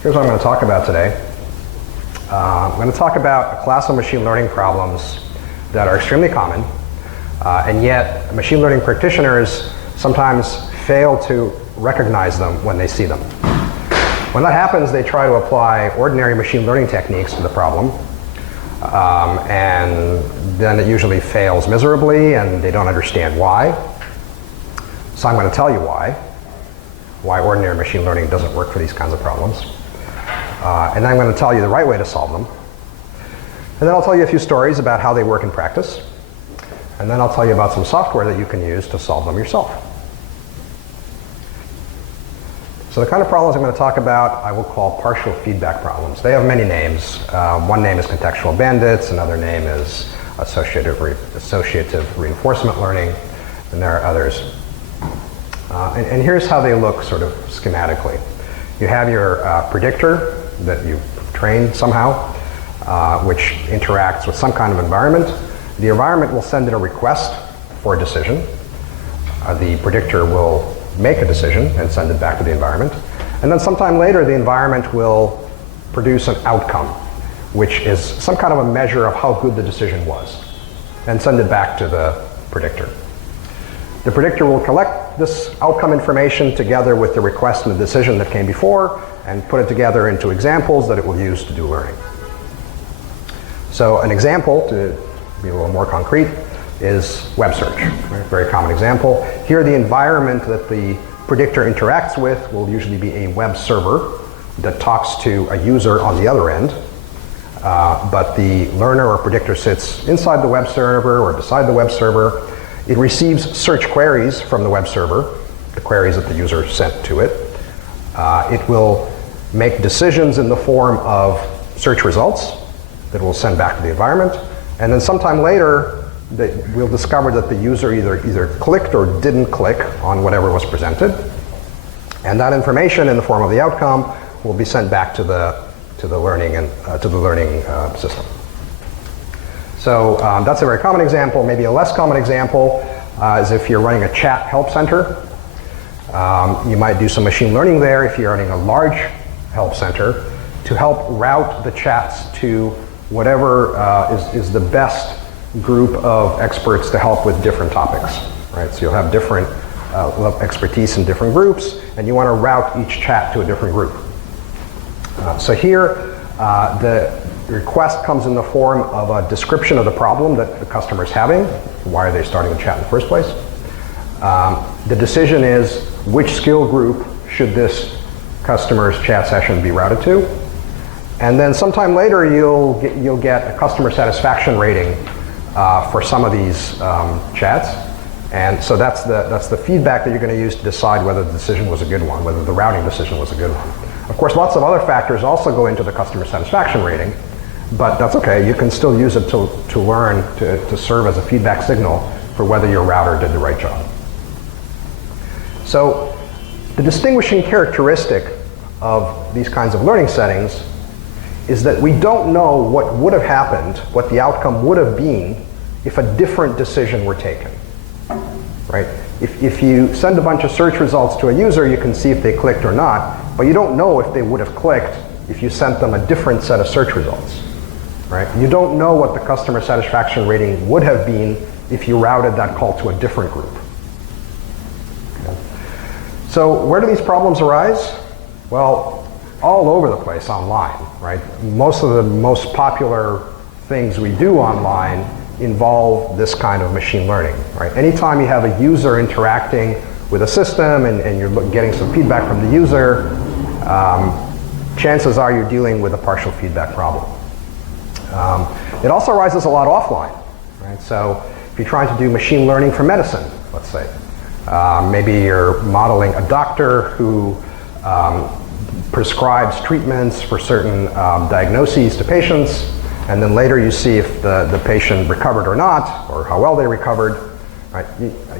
Here's what I'm going to talk about today. I'm going to talk about a class of machine learning problems that are extremely common, and yet machine learning practitioners sometimes fail to recognize them when they see them. When that happens, they try to apply ordinary machine learning techniques to the problem, and then it usually fails miserably, and they don't understand why. So I'm going to tell you why ordinary machine learning doesn't work for these kinds of problems. And then I'm going to tell you the right way to solve them. And then I'll tell you a few stories about how they work in practice. And then I'll tell you about some software that you can use to solve them yourself. So the kind of problems I'm going to talk about I will call partial feedback problems. They have many names. One name is contextual bandits, another name is associative reinforcement learning, and there are others. And here's how they look sort of schematically. You have your predictor that you've trained somehow, which interacts with some kind of environment. The environment will send in a request for a decision. The predictor will make a decision and send it back to the environment. And then sometime later, the environment will produce an outcome, which is some kind of a measure of how good the decision was, and send it back to the predictor. The predictor will collect this outcome information together with the request and the decision that came before and put it together into examples that it will use to do learning. So an example, to be a little more concrete, is web search. Right? Very common example. Here the environment that the predictor interacts with will usually be a web server that talks to a user on the other end. But the learner or predictor sits inside the web server or beside the web server. It receives search queries from the web server, the queries that the user sent to it. It will make decisions in the form of search results that will send back to the environment. And then sometime later, we'll discover that the user either clicked or didn't click on whatever was presented. And that information in the form of the outcome will be sent back to the learning system. So that's a very common example. Maybe a less common example is if you're running a chat help center. You might do some machine learning there if you're running a large help center to help route the chats to whatever is the best group of experts to help with different topics. Right? So you'll have different expertise in different groups, and you want to route each chat to a different group. So here, the request comes in the form of a description of the problem that the customer is having. Why are they starting the chat in the first place? The decision is which skill group should this customer's chat session be routed to. And then sometime later you'll get a customer satisfaction rating for some of these chats. And so that's the feedback that you're going to use to decide whether the decision was a good one, whether the routing decision was a good one. Of course, lots of other factors also go into the customer satisfaction rating. But that's okay. You can still use it to learn, to serve as a feedback signal for whether your router did the right job. So the distinguishing characteristic of these kinds of learning settings is that we don't know what would have happened, what the outcome would have been if a different decision were taken. Right? If you send a bunch of search results to a user, you can see if they clicked or not, but you don't know if they would have clicked if you sent them a different set of search results. Right? You don't know what the customer satisfaction rating would have been if you routed that call to a different group. Okay. So where do these problems arise? Well, all over the place online. Right? Most of the most popular things we do online involve this kind of machine learning. Right? Anytime you have a user interacting with a system and you're getting some feedback from the user, chances are you're dealing with a partial feedback problem. It also arises a lot offline. Right? So if you're trying to do machine learning for medicine, let's say, maybe you're modeling a doctor who prescribes treatments for certain diagnoses to patients, and then later you see if the patient recovered or not, or how well they recovered. Right?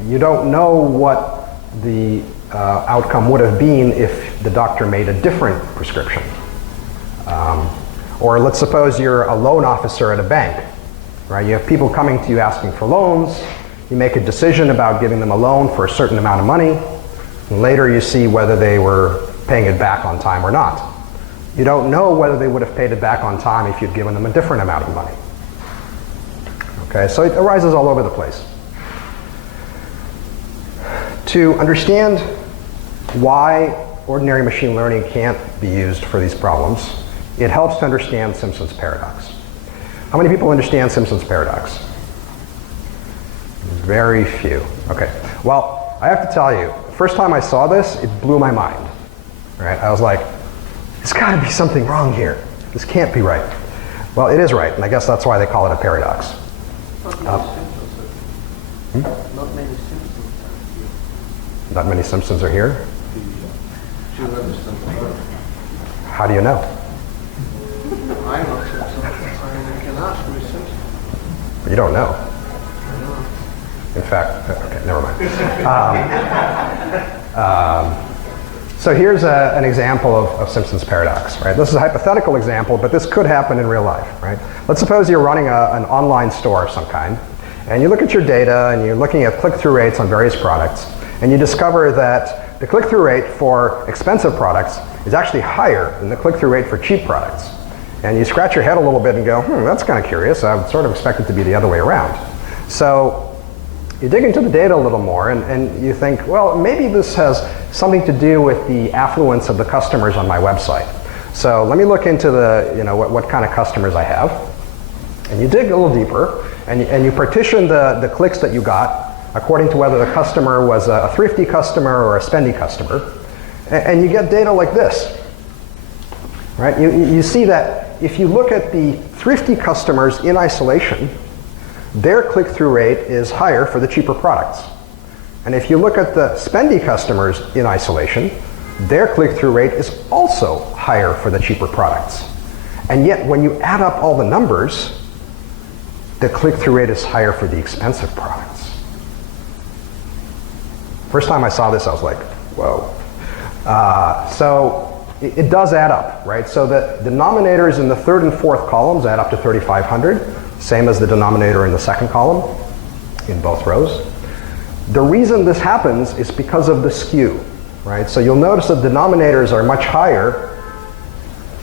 You don't know what the outcome would have been if the doctor made a different prescription. Or let's suppose you're a loan officer at a bank. Right? You have people coming to you asking for loans. You make a decision about giving them a loan for a certain amount of money. And later you see whether they were paying it back on time or not. You don't know whether they would have paid it back on time if you'd given them a different amount of money. Okay, so it arises all over the place. To understand why ordinary machine learning can't be used for these problems, it helps to understand Simpsons Paradox. How many people understand Simpsons Paradox? Very few. Okay. Well, I have to tell you, the first time I saw this, it blew my mind. Right? I was like, there's got to be something wrong here. This can't be right. Well, it is right, and I guess that's why they call it a paradox. Not many Simpsons are here. How do you know? I'm not Simpsons. I can ask me Simpsons. You don't know. In fact, okay, never mind. So here's an example of Simpsons Paradox, right? This is a hypothetical example, but this could happen in real life, right? Let's suppose you're running an online store of some kind, and you look at your data, and you're looking at click-through rates on various products, and you discover that the click-through rate for expensive products is actually higher than the click-through rate for cheap products. And you scratch your head a little bit and go, that's kind of curious. I would sort of expect it to be the other way around. So you dig into the data a little more, and you think, well, maybe this has something to do with the affluence of the customers on my website. So let me look into what kind of customers I have. And you dig a little deeper, and you partition the clicks that you got according to whether the customer was a thrifty customer or a spendy customer. And you get data like this. Right? You see that if you look at the thrifty customers in isolation, their click-through rate is higher for the cheaper products. And if you look at the spendy customers in isolation, their click-through rate is also higher for the cheaper products. And yet, when you add up all the numbers, the click-through rate is higher for the expensive products. First time I saw this, I was like, whoa. So it does add up, right? So the denominators in the third and fourth columns add up to 3,500. Same as the denominator in the second column in both rows. The reason this happens is because of the skew, right? So you'll notice that denominators are much higher.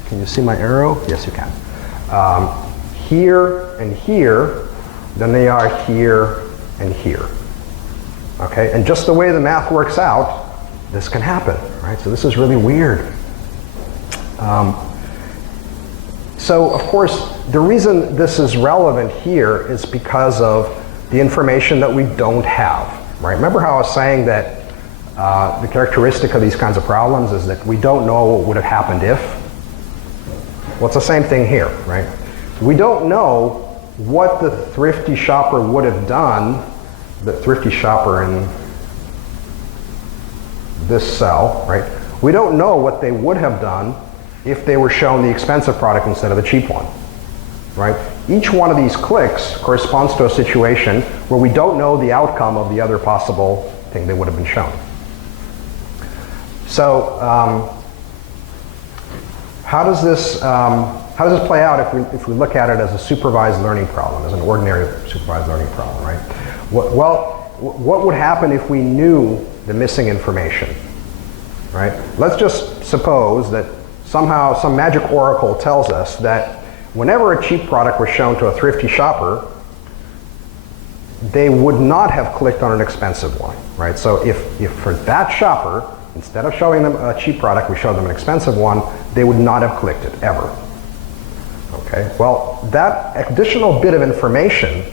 Can you see my arrow? Yes, you can. Here and here than they are here and here. Okay, and just the way the math works out, this can happen, right? So this is really weird. So, of course, the reason this is relevant here is because of the information that we don't have, right? Remember how I was saying that the characteristic of these kinds of problems is that we don't know what would have happened if? Well, it's the same thing here, right? We don't know what the thrifty shopper would have done, the thrifty shopper in this cell, right? We don't know what they would have done if they were shown the expensive product instead of the cheap one, right? Each one of these clicks corresponds to a situation where we don't know the outcome of the other possible thing that would have been shown. So how does this play out if we look at it as a supervised learning problem, as an ordinary supervised learning problem, right? Well, what would happen if we knew the missing information, right? Let's just suppose that somehow some magic oracle tells us that whenever a cheap product was shown to a thrifty shopper, they would not have clicked on an expensive one, right? So if for that shopper, instead of showing them a cheap product, we showed them an expensive one, they would not have clicked it, ever. Okay, well, that additional bit of information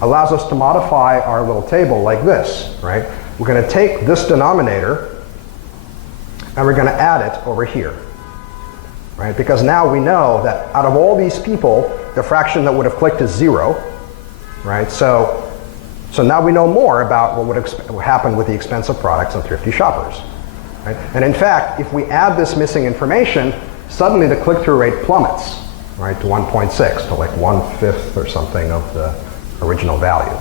allows us to modify our little table like this, right? We're going to take this denominator and we're going to add it over here. Right? Because now we know that out of all these people, the fraction that would have clicked is 0. Right? So now we know more about what would happen with the expensive products and thrifty shoppers. Right? And in fact, if we add this missing information, suddenly the click-through rate plummets, right, to 1.6, to like 1/5 or something of the original value.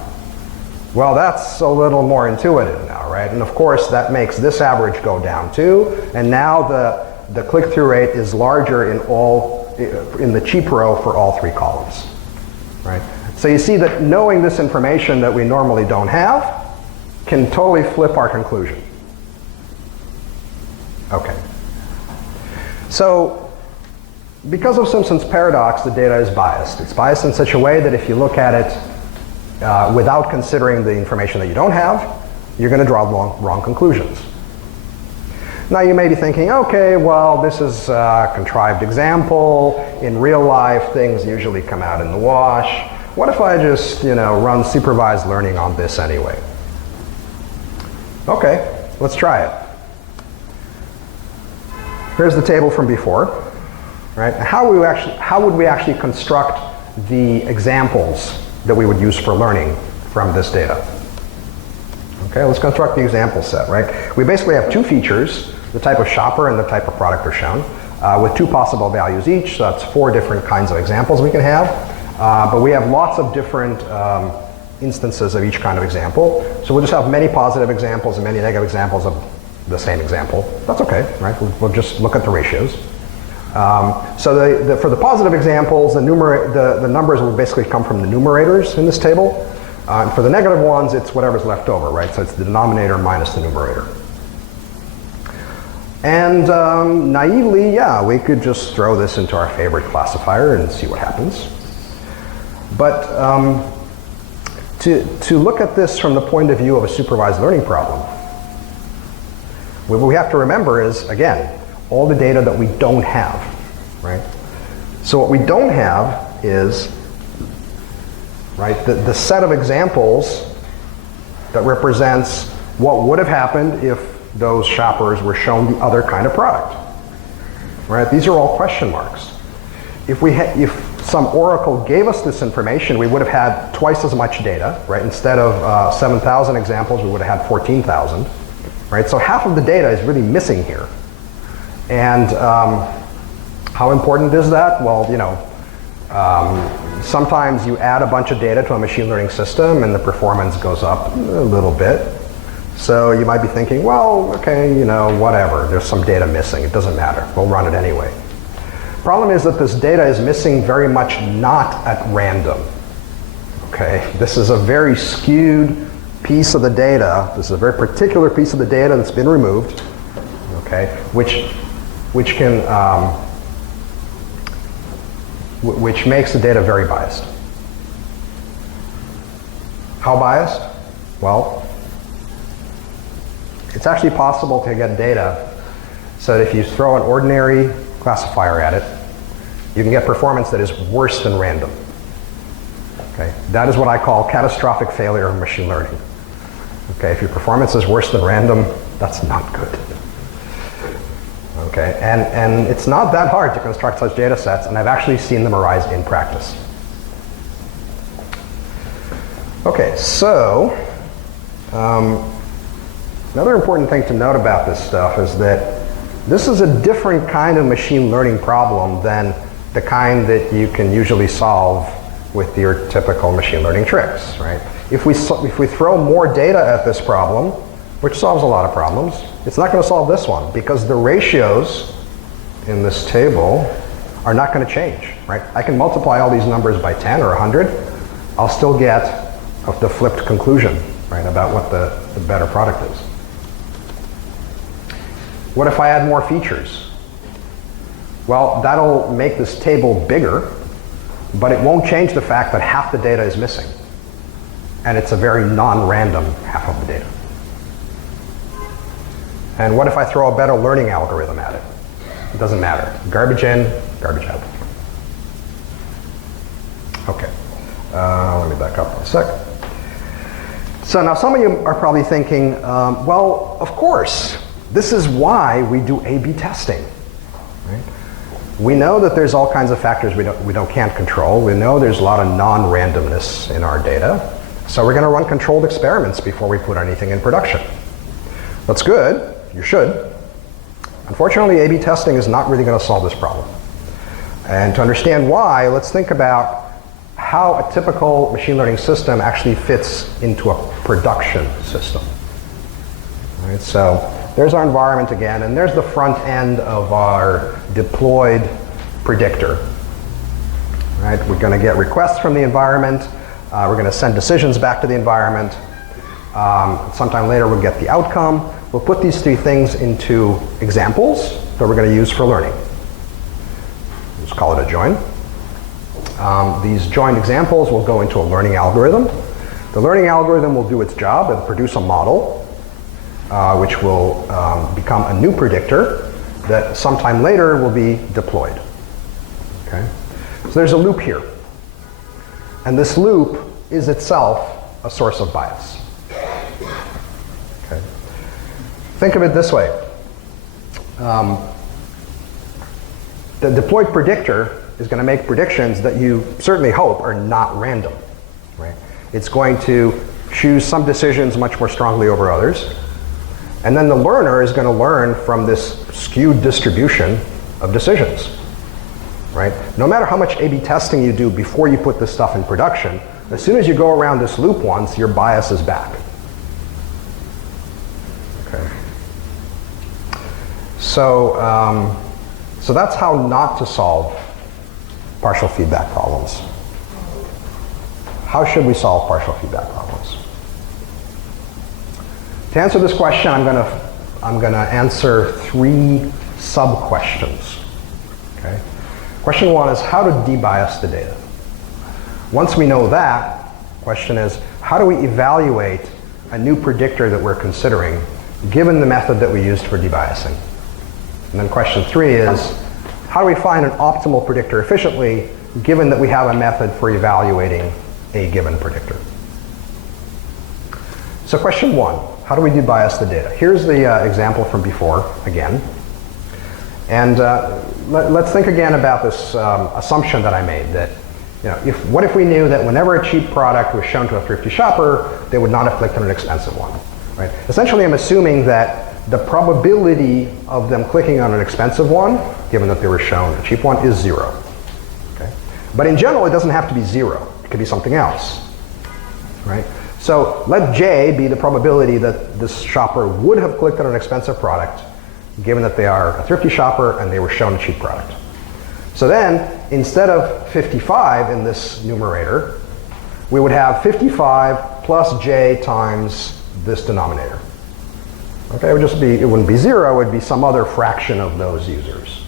Well, that's a little more intuitive now, right? And of course, that makes this average go down too, and now the click-through rate is larger in the cheap row for all three columns, right? So you see that knowing this information that we normally don't have can totally flip our conclusion. Okay. So Because of Simpsons Paradox, the data is biased. It's biased in such a way that if you look at it without considering the information that you don't have, you're going to draw wrong conclusions. Now you may be thinking, okay, well, this is a contrived example. In real life, things usually come out in the wash. What if I just, run supervised learning on this anyway? Okay, let's try it. Here's the table from before. Right? How would we actually construct the examples that we would use for learning from this data? Okay, let's construct the example set, right? We basically have two features, the type of shopper and the type of product are shown, with two possible values each, so that's 4 different kinds of examples we can have. But we have lots of different instances of each kind of example, so we'll just have many positive examples and many negative examples of the same example. That's okay, right? We'll just look at the ratios. So for the positive examples, the numbers will basically come from the numerators in this table. And for the negative ones, it's whatever's left over, right? So it's the denominator minus the numerator. And naively, yeah, we could just throw this into our favorite classifier and see what happens. But to look at this from the point of view of a supervised learning problem, what we have to remember is, again, all the data that we don't have, right? So what we don't have is, right, the set of examples that represents what would have happened if those shoppers were shown the other kind of product, right? These are all question marks. If some oracle gave us this information, we would have had twice as much data, right? Instead of 7,000 examples, we would have had 14,000, right? So half of the data is really missing here. And how important is that? Well, sometimes you add a bunch of data to a machine learning system and the performance goes up a little bit. So you might be thinking, well, okay, whatever. There's some data missing. It doesn't matter. We'll run it anyway. Problem is that this data is missing very much not at random. Okay, this is a very skewed piece of the data. This is a very particular piece of the data that's been removed. Okay, which makes the data very biased. How biased? Well, it's actually possible to get data so that if you throw an ordinary classifier at it, you can get performance that is worse than random. Okay, that is what I call catastrophic failure of machine learning. Okay, if your performance is worse than random, that's not good. Okay, and it's not that hard to construct such data sets, and I've actually seen them arise in practice. Okay, so another important thing to note about this stuff is that this is a different kind of machine learning problem than the kind that you can usually solve with your typical machine learning tricks, right? If we throw more data at this problem, which solves a lot of problems, it's not going to solve this one because the ratios in this table are not going to change, right? I can multiply all these numbers by 10 or 100. I'll still get the flipped conclusion, right, about what the better product is. What if I add more features? Well, that'll make this table bigger, but it won't change the fact that half the data is missing. And it's a very non-random half of the data. And what if I throw a better learning algorithm at it? It doesn't matter. Garbage in, garbage out. Okay. Let me back up 1 sec. So now some of you are probably thinking, well, of course, this is why we do A/B testing. Right? We know that there's all kinds of factors we can't control. We know there's a lot of non-randomness in our data. So we're going to run controlled experiments before we put anything in production. That's good. You should. Unfortunately, A/B testing is not really going to solve this problem. And to understand why, let's think about how a typical machine learning system actually fits into a production system. All right, so there's our environment again, and there's the front end of our deployed predictor. All right, we're going to get requests from the environment. We're going to send decisions back to the environment. Sometime later, we'll get the outcome. We'll put these 3 things into examples that we're going to use for learning. just call it a join. These joined examples will go into a learning algorithm. The learning algorithm will do its job and produce a model, which will become a new predictor that sometime later will be deployed. Okay? So there's a loop here. And this loop is itself a source of bias. Okay? Think of it this way. The deployed predictor is going to make predictions that you certainly hope are not random. Right? It's going to choose some decisions much more strongly over others. And then the learner is going to learn from this skewed distribution of decisions. Right? No matter how much A/B testing you do before you put this stuff in production, as soon as you go around this loop once, your bias is back. Okay. So that's how not to solve partial feedback problems. How should we solve partial feedback problems? To answer this question, I'm going to answer 3 sub-questions. Okay? Question 1 is how to debias the data. Once we know that, question is how do we evaluate a new predictor that we're considering given the method that we used for debiasing? And then question 3 is how do we find an optimal predictor efficiently given that we have a method for evaluating a given predictor? So question 1, how do we debias the data? Here's the example from before again. And let's think again about this assumption that I made that, what if we knew that whenever a cheap product was shown to a thrifty shopper, they would not have clicked on an expensive one, right? Essentially, I'm assuming that the probability of them clicking on an expensive one, given that they were shown a cheap one, is 0. Okay? But in general, it doesn't have to be 0. It could be something else, right? So let J be the probability that this shopper would have clicked on an expensive product, given that they are a thrifty shopper and they were shown a cheap product. So then, instead of 55 in this numerator, we would have 55 plus J times this denominator. Okay, it wouldn't be 0, it would be some other fraction of those users.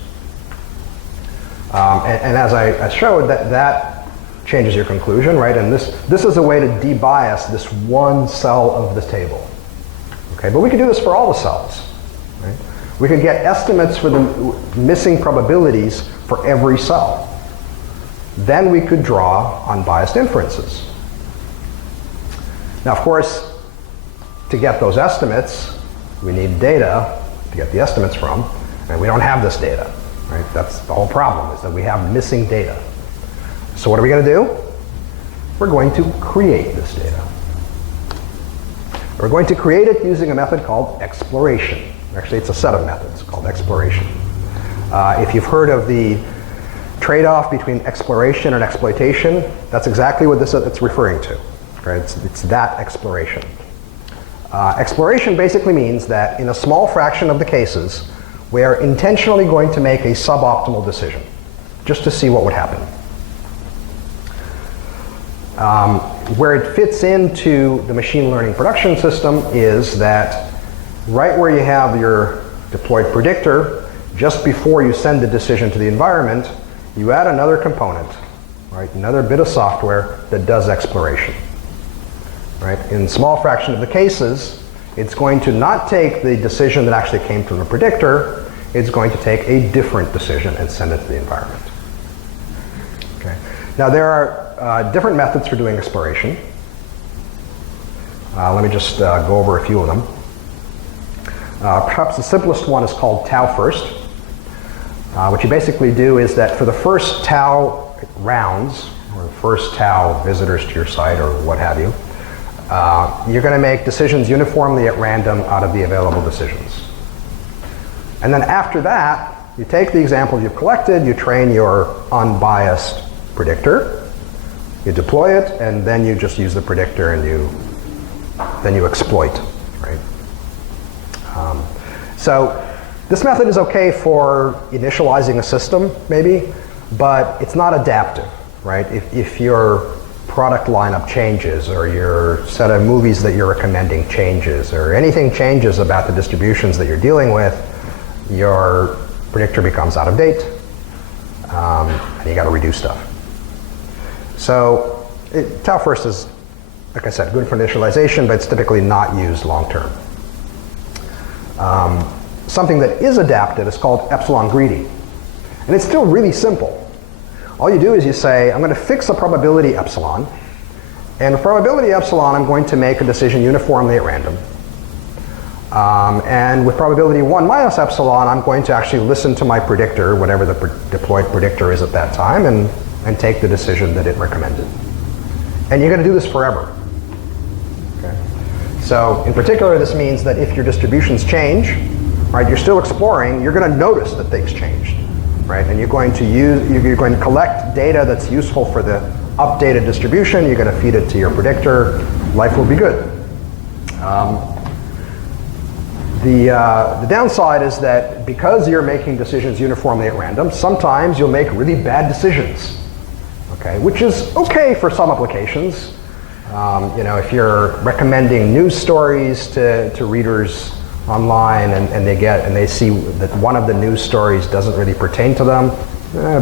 And as I showed, that changes your conclusion, right? And this is a way to debias this one cell of the table. Okay, but we could do this for all the cells. Right? We could get estimates for the missing probabilities for every cell. Then we could draw unbiased inferences. Now, of course, to get those estimates, we need data to get the estimates from, and we don't have this data. Right? That's the whole problem, is that we have missing data. So what are we going to do? We're going to create this data. We're going to create it using a method called exploration. Actually, it's a set of methods called exploration. If you've heard of the trade-off between exploration and exploitation, that's exactly what it's referring to. Right? It's that exploration. Exploration basically means that in a small fraction of the cases, we are intentionally going to make a suboptimal decision, just to see what would happen. Where it fits into the machine learning production system is that right where you have your deployed predictor, just before you send the decision to the environment, you add another component, right? Another bit of software that does exploration. Right? In a small fraction of the cases, it's going to not take the decision that actually came from the predictor, it's going to take a different decision and send it to the environment. Okay. Now there are different methods for doing exploration. Let me just go over a few of them. Perhaps the simplest one is called tau first. What you basically do is that for the first tau rounds, or the first tau visitors to your site or what have you, you're going to make decisions uniformly at random out of the available decisions. And then after that, you take the examples you've collected, you train your unbiased predictor, you deploy it, and then you just use the predictor and then you exploit. Right? So this method is okay for initializing a system, maybe, but it's not adaptive. Right? If your product lineup changes, or your set of movies that you're recommending changes, or anything changes about the distributions that you're dealing with, your predictor becomes out of date. and you got to redo stuff. So tau first is, like I said, good for initialization, but it's typically not used long term. Something that is adapted is called epsilon greedy. And it's still really simple. All you do is you say, I'm going to fix a probability epsilon. And with probability epsilon, I'm going to make a decision uniformly at random. And with probability 1 minus epsilon, I'm going to actually listen to my predictor, whatever the deployed predictor is at that time, and take the decision that it recommended. And you're going to do this forever. Okay? So in particular, this means that if your distributions change, right, you're still exploring, you're going to notice that things changed. Right? And you're going to collect data that's useful for the updated distribution. You're going to feed it to your predictor. Life will be good. The downside is that because you're making decisions uniformly at random, sometimes you'll make really bad decisions. Okay, which is okay for some applications. If you're recommending news stories to readers online and they see that one of the news stories doesn't really pertain to them,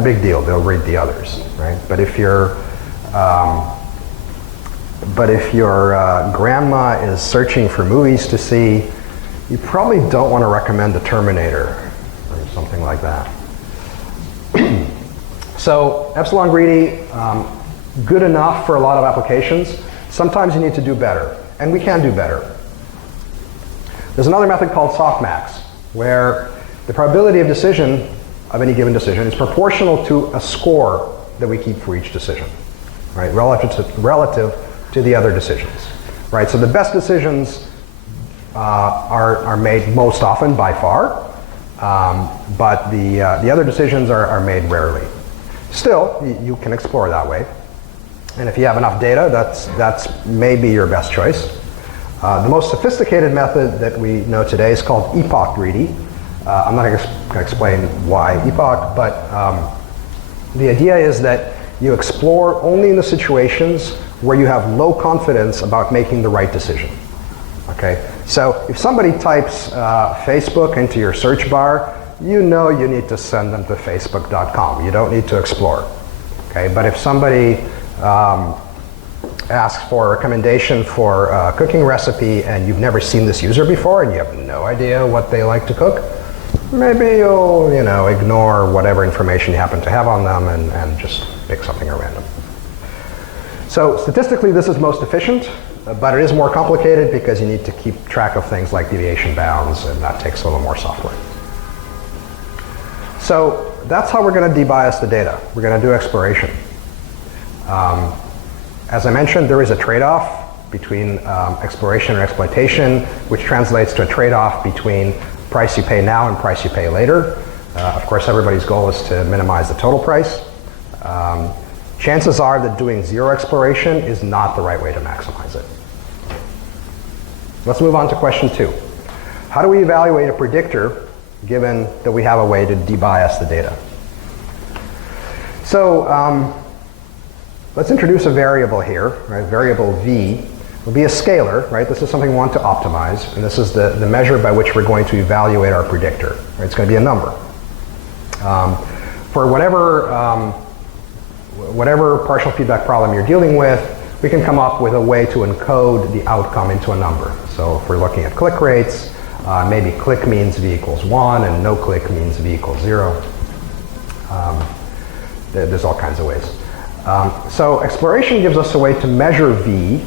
big deal, they'll read the others, right? But if your grandma is searching for movies to see, you probably don't want to recommend The Terminator or something like that. So epsilon greedy, good enough for a lot of applications. Sometimes you need to do better, and we can do better. There's another method called softmax, where the probability of decision of any given decision is proportional to a score that we keep for each decision, right? Relative to the other decisions, right? So the best decisions are made most often by far, but the other decisions are made rarely. Still, you can explore that way, and if you have enough data, that's maybe your best choice. The most sophisticated method that we know today is called epoch greedy. I'm not going to explain why epoch, but the idea is that you explore only in the situations where you have low confidence about making the right decision. Okay? So if somebody types Facebook into your search bar, you know you need to send them to facebook.com. You don't need to explore. Okay? But if somebody asks for a recommendation for a cooking recipe and you've never seen this user before and you have no idea what they like to cook, maybe you'll ignore whatever information you happen to have on them and just pick something at random. So statistically this is most efficient, but it is more complicated because you need to keep track of things like deviation bounds, and that takes a little more software. So that's how we're going to debias the data. We're going to do exploration. As I mentioned, there is a trade-off between exploration and exploitation, which translates to a trade-off between price you pay now and price you pay later. Of course, everybody's goal is to minimize the total price. Chances are that doing zero exploration is not the right way to maximize it. Let's move on to question 2. How do we evaluate a predictor given that we have a way to debias the data? So let's introduce a variable here, right? Variable v will be a scalar, right? This is something we want to optimize, and this is the measure by which we're going to evaluate our predictor. Right? It's going to be a number. For whatever partial feedback problem you're dealing with, we can come up with a way to encode the outcome into a number. So if we're looking at click rates, maybe click means v equals 1 and no click means v equals 0. There's all kinds of ways. So exploration gives us a way to measure v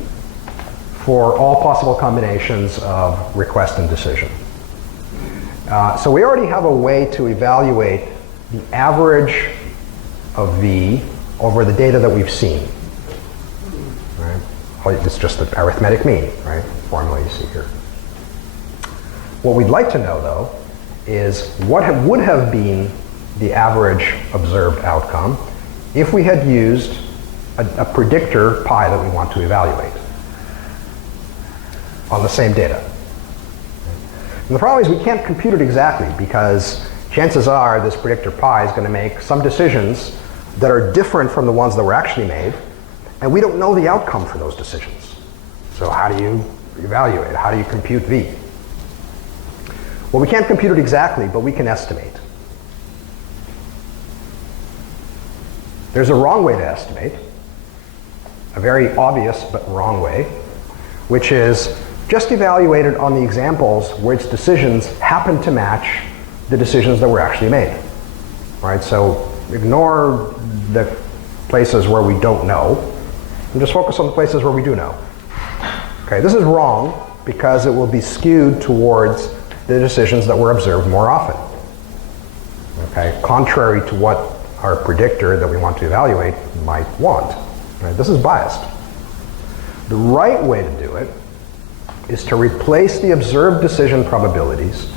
for all possible combinations of request and decision. So we already have a way to evaluate the average of v over the data that we've seen. Right? It's just the arithmetic mean, right? Formula you see here. What we'd like to know, though, is what would have been the average observed outcome if we had used a predictor pi that we want to evaluate on the same data. And the problem is we can't compute it exactly because chances are this predictor pi is going to make some decisions that are different from the ones that were actually made, and we don't know the outcome for those decisions. So how do you evaluate? How do you compute v? Well, we can't compute it exactly, but we can estimate. There's a wrong way to estimate, a very obvious but wrong way, which is just evaluate it on the examples where its decisions happen to match the decisions that were actually made. Right? So ignore the places where we don't know, and just focus on the places where we do know. Okay, this is wrong because it will be skewed towards the decisions that were observed more often. Okay, contrary to what our predictor that we want to evaluate might want. Right? This is biased. The right way to do it is to replace the observed decision probabilities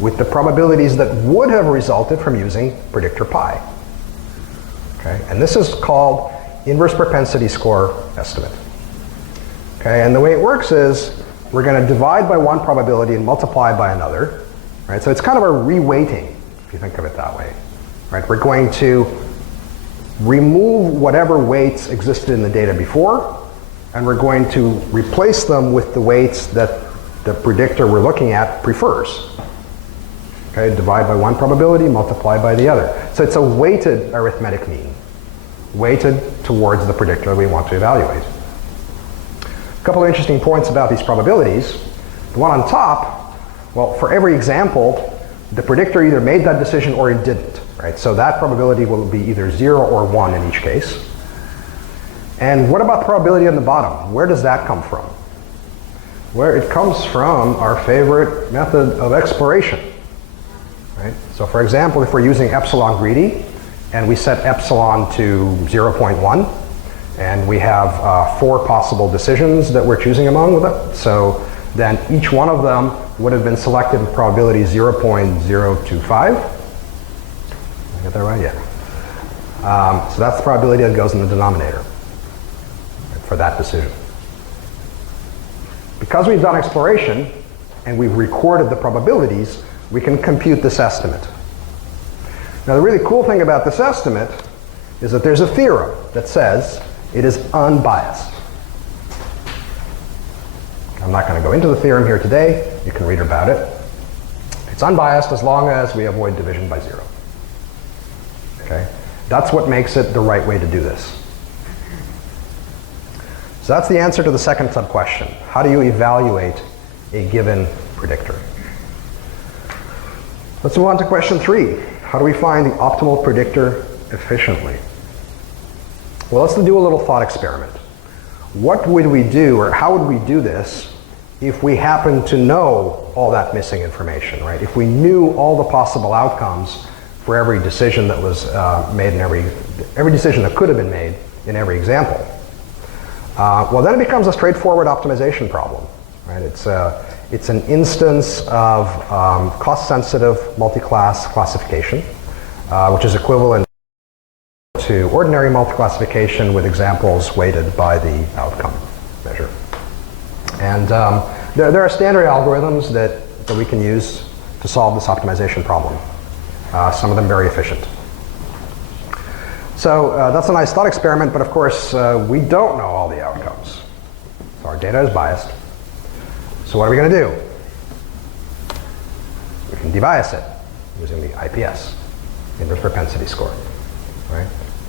with the probabilities that would have resulted from using predictor pi. Okay, and this is called inverse propensity score estimate. Okay, and the way it works is we're going to divide by one probability and multiply by another. Right? So it's kind of a reweighting, if you think of it that way. Right? We're going to remove whatever weights existed in the data before, and we're going to replace them with the weights that the predictor we're looking at prefers. Okay, divide by one probability, multiply by the other. So it's a weighted arithmetic mean, weighted towards the predictor we want to evaluate. A couple of interesting points about these probabilities. The one on top, well, for every example, the predictor either made that decision or it didn't. Right? So that probability will be either 0 or 1 in each case. And what about the probability on the bottom? Where does that come from? Where it comes from our favorite method of exploration. Right? So for example, if we're using epsilon greedy, and we set epsilon to 0.1, and we have 4 possible decisions that we're choosing among with it, so then each one of them would have been selected with probability 0.025. Did I get that right? Yeah. So that's the probability that goes in the denominator for that decision. Because we've done exploration and we've recorded the probabilities, we can compute this estimate. Now the really cool thing about this estimate is that there's a theorem that says it is unbiased. I'm not going to go into the theorem here today. You can read about it. It's unbiased as long as we avoid division by 0. Okay? That's what makes it the right way to do this. So that's the answer to the second sub-question. How do you evaluate a given predictor? Let's move on to question 3. How do we find the optimal predictor efficiently? Well, let's do a little thought experiment. What would we do, or how would we do this, if we happen to know all that missing information, right? If we knew all the possible outcomes for every decision that was made in every decision that could have been made in every example. Well, then it becomes a straightforward optimization problem, right? It's an instance of cost-sensitive multi-class classification, which is equivalent to ordinary multi-classification with examples weighted by the outcome measure. And there are standard algorithms that we can use to solve this optimization problem. Some of them very efficient. So that's a nice thought experiment, but of course we don't know all the outcomes. So our data is biased. So what are we going to do? We can debias it using the IPS, inverse propensity score. Right?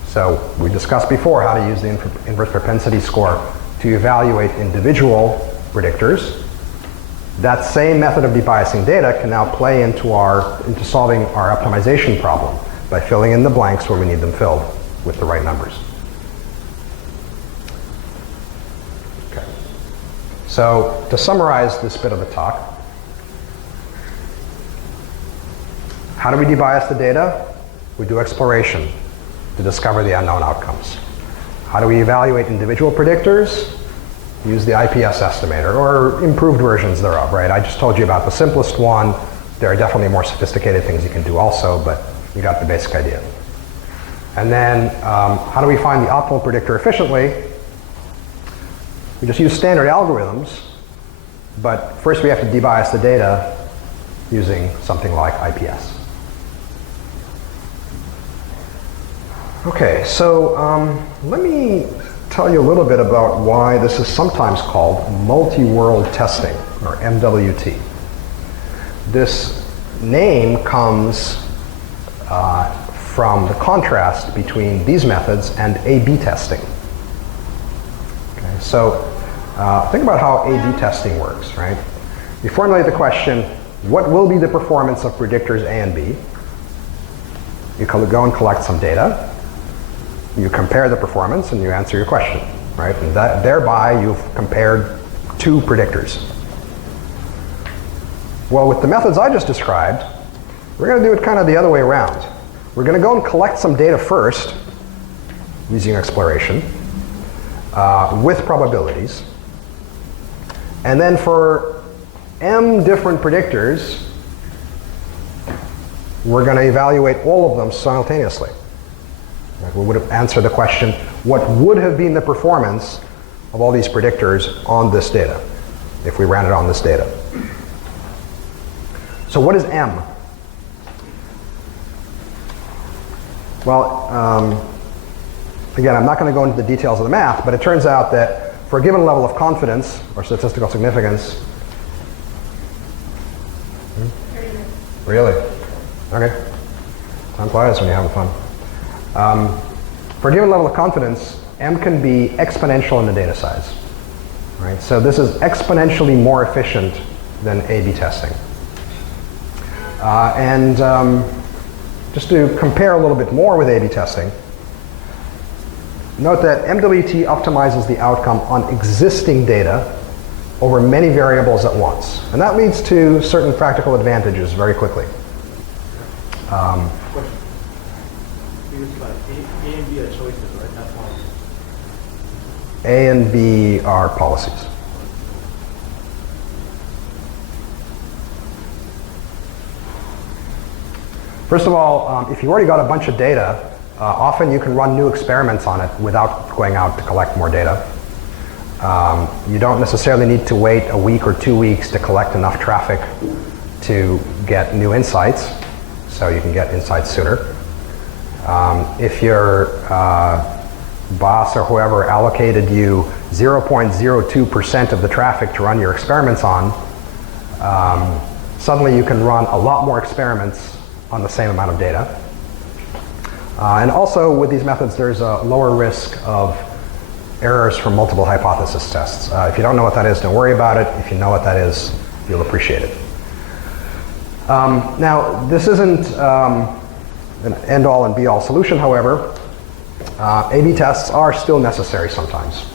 So we discussed before how to use the inverse propensity score to evaluate individual predictors. That same method of debiasing data can now play into solving our optimization problem by filling in the blanks where we need them filled with the right numbers. Okay. So to summarize this bit of the talk, how do we debias the data? We do exploration to discover the unknown outcomes. How do we evaluate individual predictors? Use the IPS estimator, or improved versions thereof, right? I just told you about the simplest one. There are definitely more sophisticated things you can do also, but you got the basic idea. And then, how do we find the optimal predictor efficiently? We just use standard algorithms, but first we have to debias the data using something like IPS. Okay, so let me tell you a little bit about why this is sometimes called multi-world testing, or MWT. This name comes from the contrast between these methods and A/B testing. Okay, so think about how A/B testing works, right? You formulate the question, what will be the performance of predictors A and B? You go and collect some data. You compare the performance and you answer your question, right? And thereby you've compared two predictors. Well, with the methods I just described, we're going to do it kind of the other way around. We're going to go and collect some data first using exploration with probabilities. And then for m different predictors, we're going to evaluate all of them simultaneously. Right? We would have answered the question, what would have been the performance of all these predictors on this data, if we ran it on this data? So what is m? Well, again, I'm not going to go into the details of the math, but it turns out that for a given level of confidence or statistical significance, really? Okay. Time flies when you're having fun. For a given level of confidence, m can be exponential in the data size. Right? So this is exponentially more efficient than A/B testing. Just to compare a little bit more with A/B testing, note that MWT optimizes the outcome on existing data over many variables at once. And that leads to certain practical advantages very quickly. Question. Because like A and B are choices, right? Not policies. A and B are policies. First of all, if you've already got a bunch of data, often you can run new experiments on it without going out to collect more data. You don't necessarily need to wait a week or 2 weeks to collect enough traffic to get new insights, so you can get insights sooner. If your boss or whoever allocated you 0.02% of the traffic to run your experiments on, suddenly you can run a lot more experiments on the same amount of data. And also with these methods, there's a lower risk of errors from multiple hypothesis tests. If you don't know what that is, don't worry about it. If you know what that is, you'll appreciate it. Now, this isn't an end-all and be-all solution, however. A/B tests are still necessary sometimes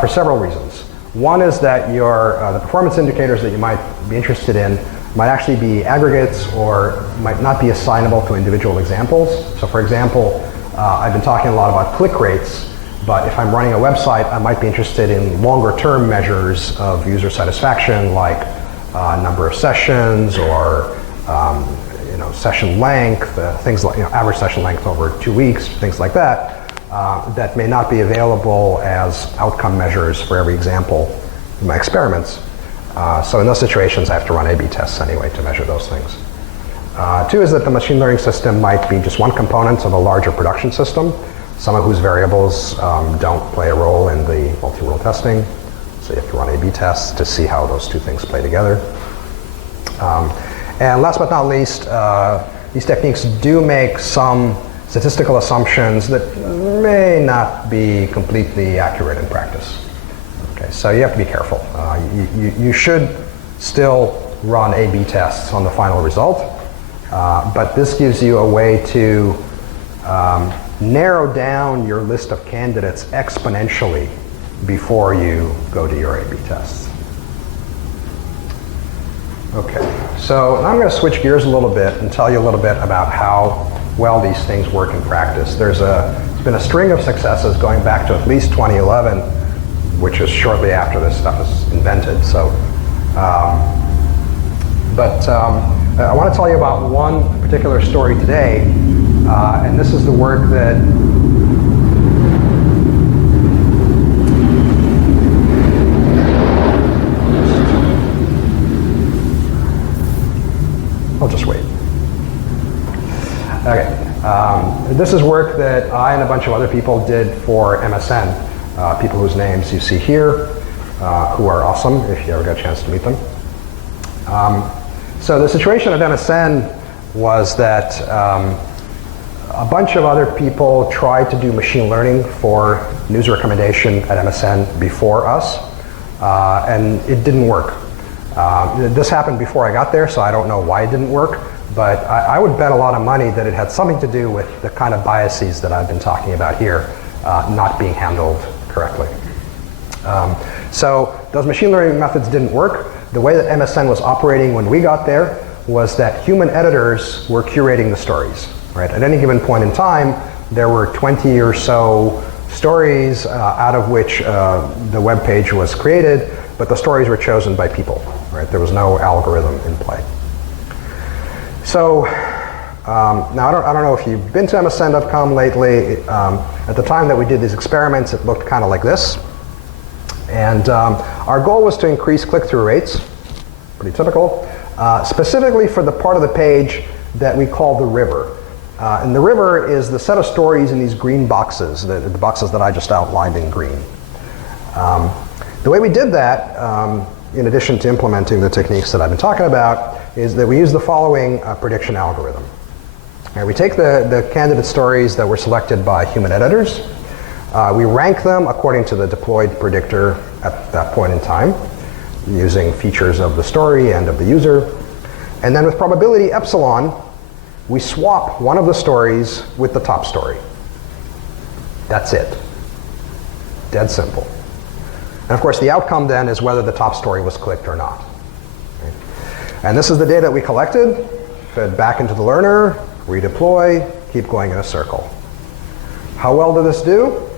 for several reasons. One is that the performance indicators that you might be interested in might actually be aggregates or might not be assignable to individual examples. So for example, I've been talking a lot about click rates, but if I'm running a website, I might be interested in longer-term measures of user satisfaction, like number of sessions or session length, things like average session length over 2 weeks, things like that, that may not be available as outcome measures for every example in my experiments. So in those situations, I have to run A/B tests anyway to measure those things. Two is that the machine learning system might be just one component of a larger production system, some of whose variables don't play a role in the multi-world testing. So you have to run A/B tests to see how those two things play together. And last but not least, these techniques do make some statistical assumptions that may not be completely accurate in practice. Okay, so you have to be careful. You should still run A/B tests on the final result, but this gives you a way to narrow down your list of candidates exponentially before you go to your A/B tests. Okay, so now I'm going to switch gears a little bit and tell you a little bit about how well these things work in practice. There's been a string of successes going back to at least 2011, which is shortly after this stuff is invented. So, I want to tell you about one particular story today, and this is the work that I'll just wait. Okay, this is work that I and a bunch of other people did for MSN, people whose names you see here, who are awesome if you ever get a chance to meet them. So the situation at MSN was that A bunch of other people tried to do machine learning for news recommendation at MSN before us, and it didn't work. This happened before I got there, so I don't know why it didn't work, but I would bet a lot of money that it had something to do with the kind of biases that I've been talking about here not being handled correctly. So those machine learning methods didn't work. The way that MSN was operating when we got there was that human editors were curating the stories. Right? At any given point in time, there were 20 or so stories out of which the web page was created, but the stories were chosen by people. Right? There was no algorithm in play. So now I don't know if you've been to MSN.com lately. At the time that we did these experiments, it looked kind of like this. And our goal was to increase click-through rates, pretty typical, specifically for the part of the page that we call the river. And the river is the set of stories in these green boxes, the boxes that I just outlined in green. The way we did that, in addition to implementing the techniques that I've been talking about, is that we use the following prediction algorithm. And we take the candidate stories that were selected by human editors. We rank them according to the deployed predictor at that point in time, using features of the story and of the user. And then with probability epsilon, we swap one of the stories with the top story. That's it. Dead simple. And of course, the outcome then is whether the top story was clicked or not. Okay. And this is the data that we collected, fed back into the learner, redeploy, keep going in a circle. How well did this do?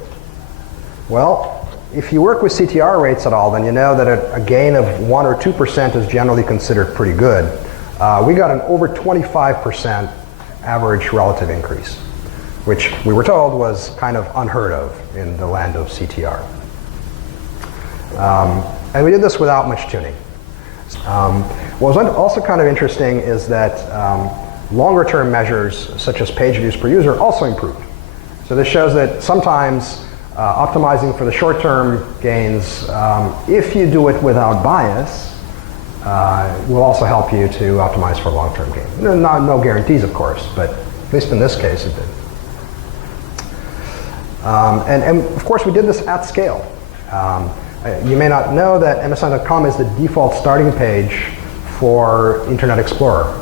Well, if you work with CTR rates at all, then you know that a gain of 1 or 2% is generally considered pretty good. We got an over 25% average relative increase, which we were told was kind of unheard of in the land of CTR. And we did this without much tuning. What was also kind of interesting is that longer term measures, such as page views per user, also improved. So this shows that sometimes optimizing for the short term gains, if you do it without bias, will also help you to optimize for long-term gain. No guarantees, of course, but at least in this case it did. And of course we did this at scale. You may not know that MSN.com is the default starting page for Internet Explorer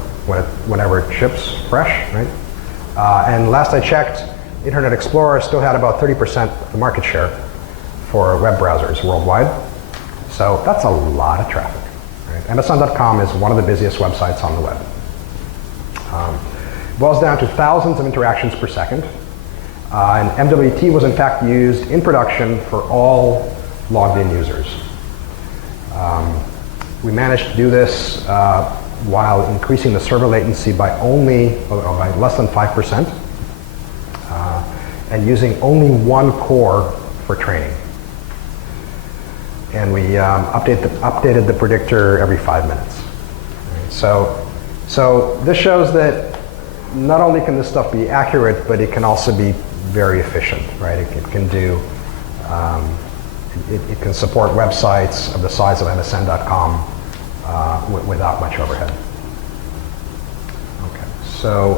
whenever it ships fresh, right? And last I checked, Internet Explorer still had about 30% of the market share for web browsers worldwide. So that's a lot of traffic. MSN.com is one of the busiest websites on the web. It boils down to thousands of interactions per second. And MWT was in fact used in production for all logged in users. We managed to do this while increasing the server latency by less than 5%, and using only one core for training. And we updated the predictor every 5 minutes. Right? So this shows that not only can this stuff be accurate, but it can also be very efficient, right? It can do, it can support websites of the size of MSN.com without much overhead. Okay, so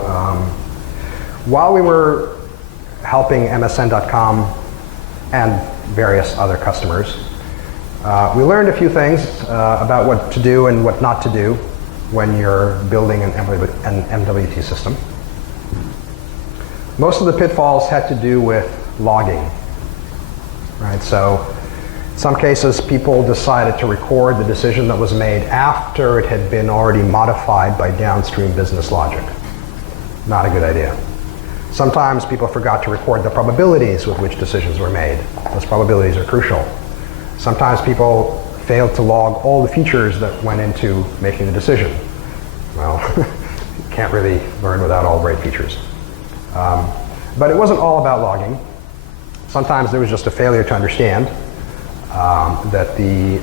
while we were helping MSN.com and various other customers, we learned a few things about what to do and what not to do when you're building an MWT system. Most of the pitfalls had to do with logging, right? So in some cases, people decided to record the decision that was made after it had been already modified by downstream business logic. Not a good idea. Sometimes people forgot to record the probabilities with which decisions were made. Those probabilities are crucial. Sometimes people failed to log all the features that went into making the decision. Well, you can't really learn without all the right features. But it wasn't all about logging. Sometimes there was just a failure to understand that the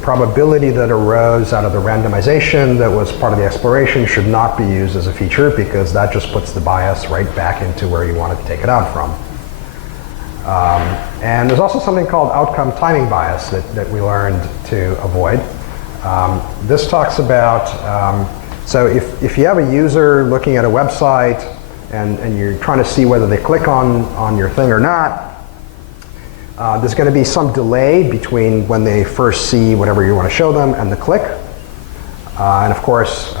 probability that arose out of the randomization that was part of the exploration should not be used as a feature, because that just puts the bias right back into where you wanted to take it out from. And there's also something called outcome timing bias that we learned to avoid. This talks about So if you have a user looking at a website and you're trying to see whether they click on your thing or not, there's going to be some delay between when they first see whatever you want to show them and the click. And of course,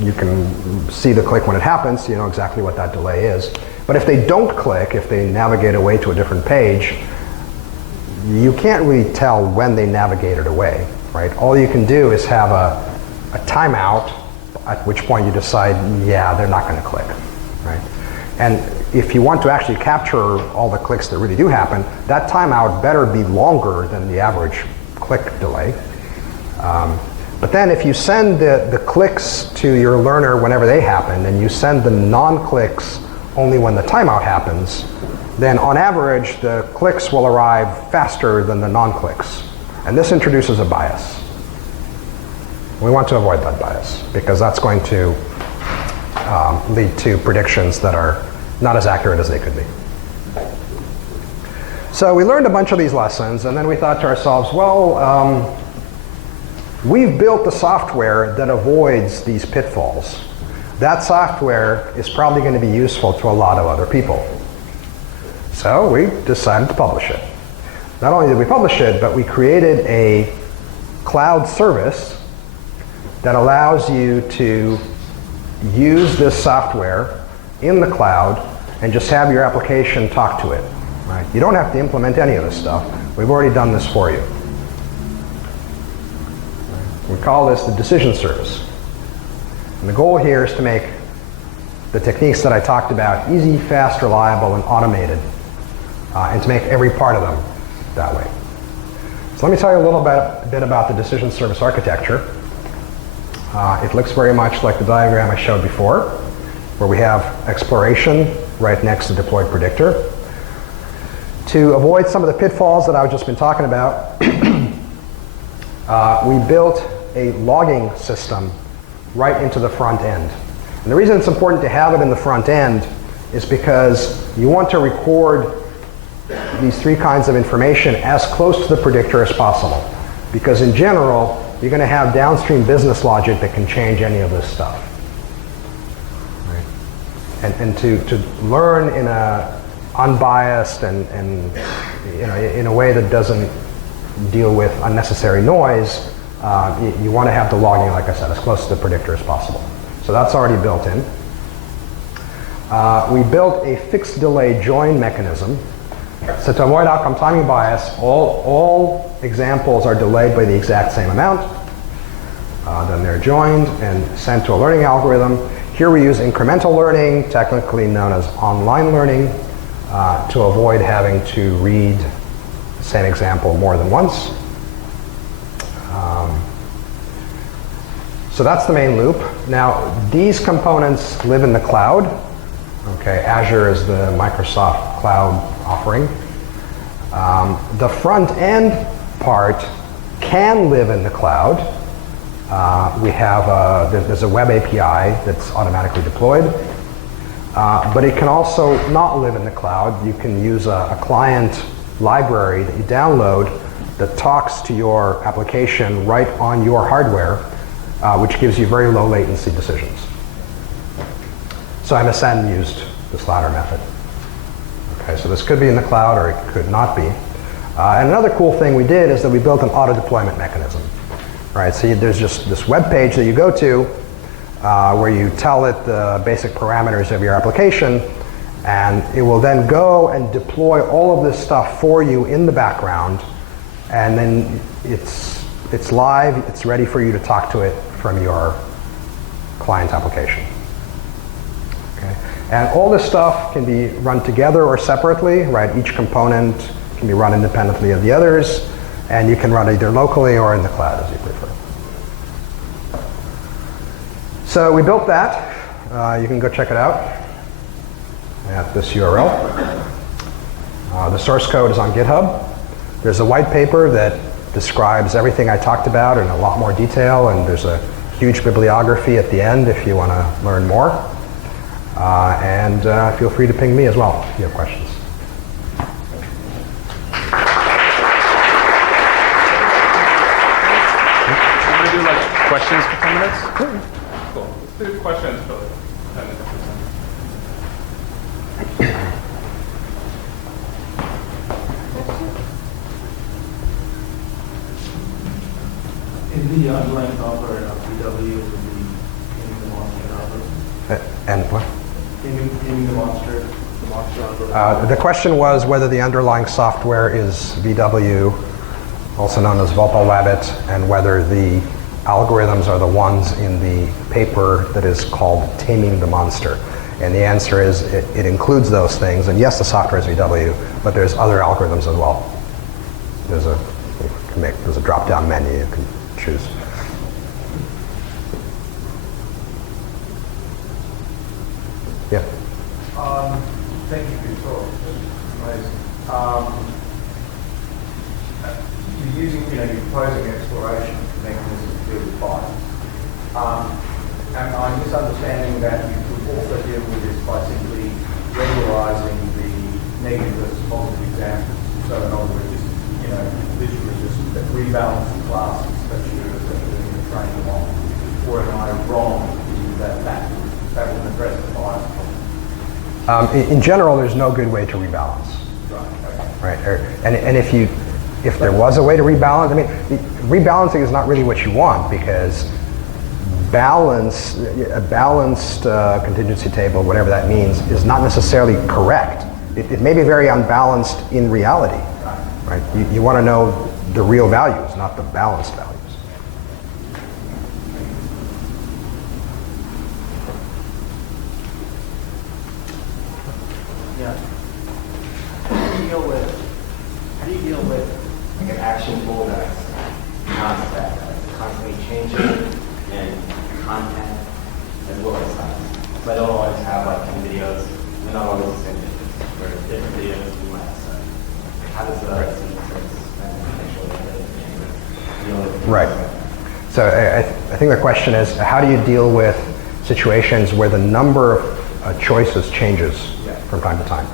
you can see the click when it happens, so you know exactly what that delay is. But if they don't click, if they navigate away to a different page, you can't really tell when they navigated away, right? All you can do is have a timeout, at which point you decide, yeah, they're not going to click, right? And if you want to actually capture all the clicks that really do happen, that timeout better be longer than the average click delay. But then if you send the clicks to your learner whenever they happen, and you send the non-clicks only when the timeout happens, then on average, the clicks will arrive faster than the non-clicks. And this introduces a bias. We want to avoid that bias, because that's going to lead to predictions that are not as accurate as they could be. So we learned a bunch of these lessons, and then we thought to ourselves, well, we've built the software that avoids these pitfalls. That software is probably going to be useful to a lot of other people. So we decided to publish it. Not only did we publish it, but we created a cloud service that allows you to use this software in the cloud and just have your application talk to it. Right? You don't have to implement any of this stuff. We've already done this for you. We call this the decision service. And the goal here is to make the techniques that I talked about easy, fast, reliable, and automated, and to make every part of them that way. So let me tell you a little bit about the decision service architecture. It looks very much like the diagram I showed before, where we have exploration right next to deployed predictor. To avoid some of the pitfalls that I've just been talking about, we built a logging system right into the front end. And the reason it's important to have it in the front end is because you want to record these three kinds of information as close to the predictor as possible. Because in general, you're going to have downstream business logic that can change any of this stuff. Right? And to learn in a unbiased and in a way that doesn't deal with unnecessary noise, you want to have the logging, like I said, as close to the predictor as possible. So that's already built in. We built a fixed delay join mechanism. So to avoid outcome timing bias, all examples are delayed by the exact same amount. Then they're joined and sent to a learning algorithm. Here we use incremental learning, technically known as online learning, to avoid having to read the same example more than once. So that's the main loop. Now, these components live in the cloud. Okay, Azure is the Microsoft cloud offering. The front end part can live in the cloud. We have there's a web API that's automatically deployed, but it can also not live in the cloud. You can use a client library that you download that talks to your application right on your hardware, which gives you very low latency decisions. So MSN used this latter method. Okay, so this could be in the cloud or it could not be. And another cool thing we did is that we built an auto deployment mechanism. Right, so there's just this web page that you go to where you tell it the basic parameters of your application, and it will then go and deploy all of this stuff for you in the background, and then it's live, it's ready for you to talk to it from your client application. Okay. And all this stuff can be run together or separately, right? Each component can be run independently of the others, and you can run either locally or in the cloud as you prefer. So we built that. You can go check it out at this URL. The source code is on GitHub. There's a white paper that describes everything I talked about in a lot more detail, and there's a huge bibliography at the end if you want to learn more. And feel free to ping me as well if you have questions. questions for 10 minutes? Cool. Let's do questions for 10 minutes. In the underlying software of VW would be in the monster algorithm. And what? In the monster algorithm. The question was whether the underlying software is VW, also known as Multiworld, and whether the algorithms are the ones in the paper that is called Taming the Monster. And the answer is it includes those things. And yes, the software is VW, but there's other algorithms as well. There's a drop-down menu you can choose. Yeah. Thank you for your talk. Amazing. You're using, you're proposing exploration mechanisms to deal with bias. And I'm misunderstanding that you could also deal with this by simply regularizing the negative versus positive examples. So in other words, just, literally just rebalance the classes that you're doing the training on. Or am I wrong that would address the bias problem? In general, there's no good way to rebalance. Right, okay. Right? And if there was a way to rebalance, I mean, rebalancing is not really what you want, because a balanced contingency table, whatever that means, is not necessarily correct. It may be very unbalanced in reality. Right? You want to know the real values, not the balanced values. Yeah. How do you deal with like an action pool that's constant, constantly changing in content as well as size? So I don't always have like 10 videos, they're not always the same videos. For different videos, we might have set. How does the synthesis and actual deal with Right. So I think the question is, how do you deal with situations where the number of choices changes from time to time?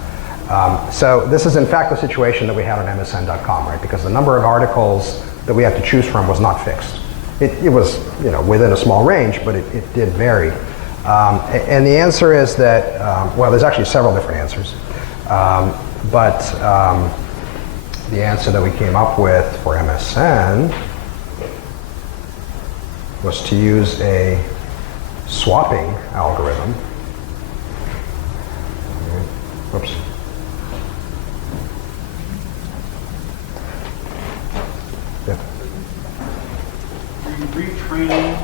So this is in fact the situation that we had on MSN.com, right? Because the number of articles that we had to choose from was not fixed. It was, within a small range, but it did vary. And the answer is that, well, there's actually several different answers. But the answer that we came up with for MSN was to use a swapping algorithm. Whoops. Yeah. Are you retraining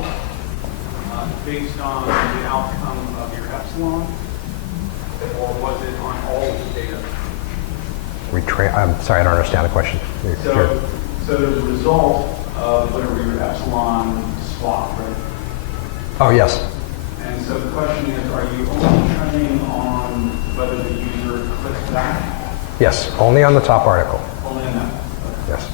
based on the outcome of your epsilon, or was it on all of the data? I'm sorry, I don't understand the question. So the result of whatever your epsilon swap, right? Oh, yes. And so the question is, are you only training on whether the user clicks back? Yes, only on the top article. Only on that? Yes.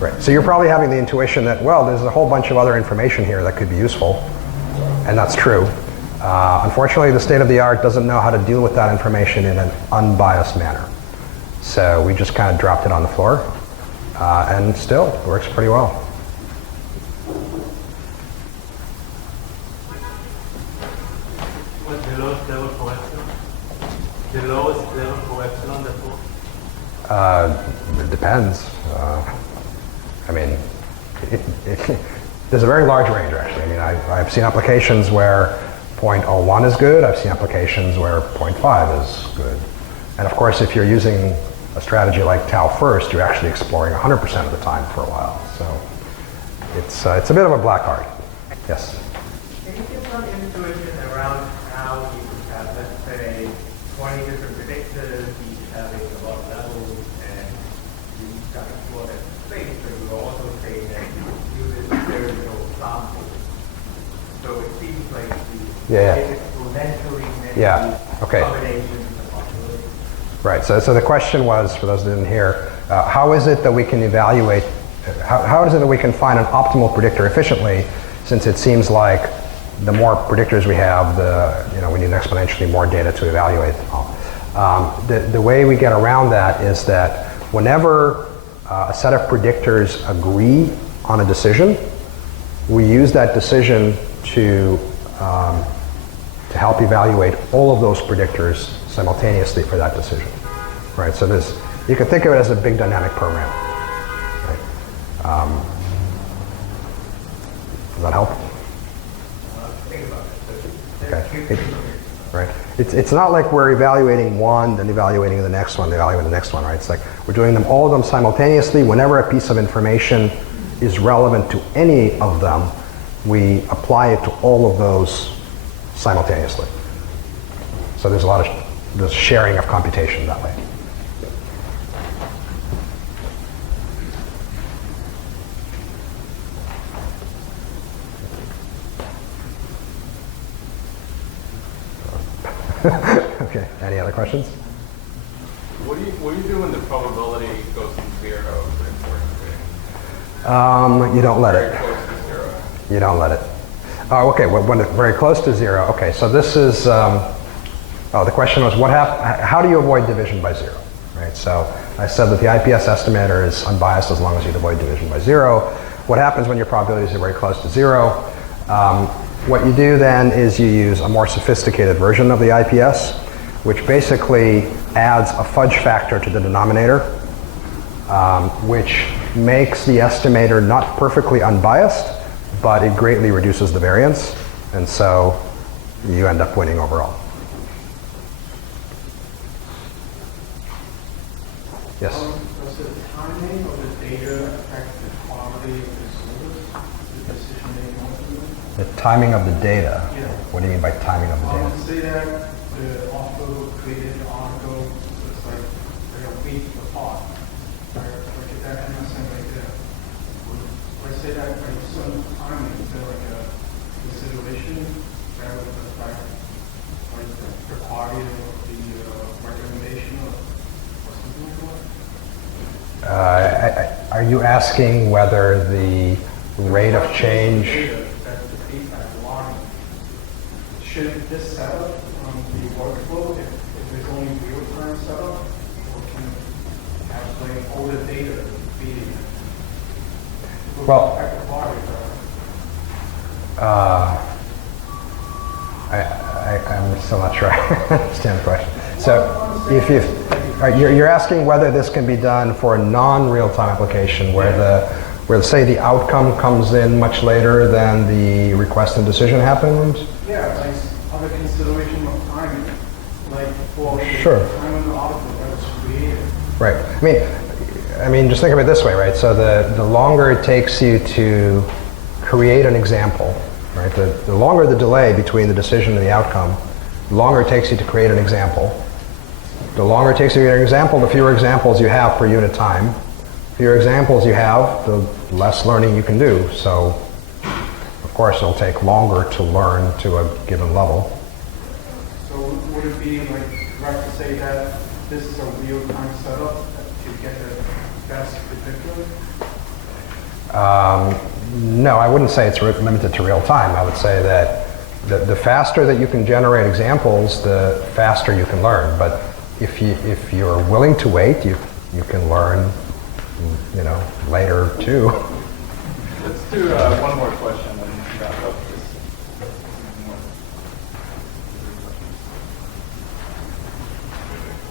Right. So you're probably having the intuition that, well, there's a whole bunch of other information here that could be useful, and that's true. Unfortunately, the state of the art doesn't know how to deal with that information in an unbiased manner. So we just kind of dropped it on the floor, and still it works pretty well. What's the lowest level for epsilon? The lowest level for epsilon that It depends. I mean, there's a very large range, actually. I mean, I've seen applications where 0.01 is good. I've seen applications where 0.5 is good. And of course, if you're using a strategy like tau first, you're actually exploring 100% of the time for a while. So it's a bit of a black art. Yes? Can you give some intuition around how you could have, let's say, 20 different predictors, each having a lot of levels, and you can explore that space, but you also say that you use it experimental samples. So it seems like you exponentially many combinations of possibilities. Right. So the question was, for those that didn't hear, how is it that we can evaluate, how is it that we can find an optimal predictor efficiently, since it seems like the more predictors we have, we need exponentially more data to evaluate them all. The way we get around that is that whenever a set of predictors agree on a decision, we use that decision to help evaluate all of those predictors simultaneously for that decision, right? So this, you can think of it as a big dynamic program. Right? Does that help? Think about it. Okay. Right. It's not like we're evaluating one, then evaluating the next one, then evaluating the next one, right? It's like we're doing them all of them simultaneously. Whenever a piece of information is relevant to any of them, we apply it to all of those simultaneously. So there's a lot of the sharing of computation that way. Okay, any other questions? What do you do when the probability goes to 0 for important trading? You don't let Very it. close to 0. You don't let it. Oh, okay, when it's very close to 0. Okay, so this is, the question was how do you avoid division by 0? Right, so I said that the IPS estimator is unbiased as long as you avoid division by 0. What happens when your probabilities are very close to 0? What you do then is you use a more sophisticated version of the IPS, which basically adds a fudge factor to the denominator, which makes the estimator not perfectly unbiased, but it greatly reduces the variance, and so you end up winning overall. Yes? Does the timing of the data affect the quality of the service, the decision-making ultimately? The timing of the data? Yeah. What do you mean by timing of the data? Say that the author created an article, so it's like they're a week apart. Right? Like if that MSN right there. Let's say that by some timing, is there like a consideration that would affect like the quality of the recommendation or something like that? Are you asking whether the rate of change? That's the feedback line. Should this setup be workflow if there's only real-time setup, or can it have like all the data feeding it? Well, Affect the quality, I'm still not sure I understand the question. So if you're asking whether this can be done for a non-real-time application where say the outcome comes in much later than the request and decision happens? Yeah, like other consideration of timing, like for the Sure. time of the article that was created. Right. I mean, just think of it this way, right? So the longer it takes you to create an example, right? The longer the delay between the decision and the outcome, the longer it takes you to create an example. The longer it takes you to create an example, the fewer examples you have per unit time. The fewer examples you have, the less learning you can do. So, of course, it'll take longer to learn to a given level. So would it be like correct to say that this is a real-time setup to get the best predictor? No, I wouldn't say it's limited to real time. I would say that the faster that you can generate examples, the faster you can learn. But if you're willing to wait, you can learn, later too. Let's do one more question and wrap up this.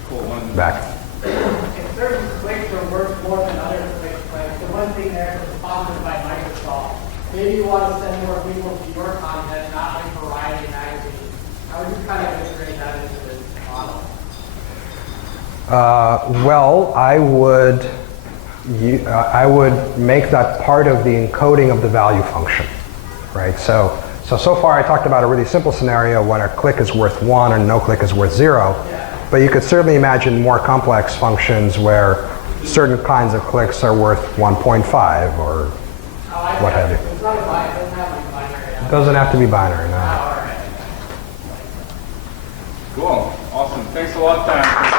Cool one. Back. If certain clicks are worth more than other clicks, like the one thing there was sponsored by Microsoft, maybe you want to send more people to your content, not like Variety magazine. How would you kind of integrate that into this model? Well, I would make that part of the encoding of the value function, right? So far I talked about a really simple scenario when a click is worth 1 and no click is worth 0. But you could certainly imagine more complex functions where certain kinds of clicks are worth 1.5 or what have you. It's not a binary, it doesn't have like binary. It doesn't have to be binary, no. All right. Cool. Awesome. Thanks a lot, Tom.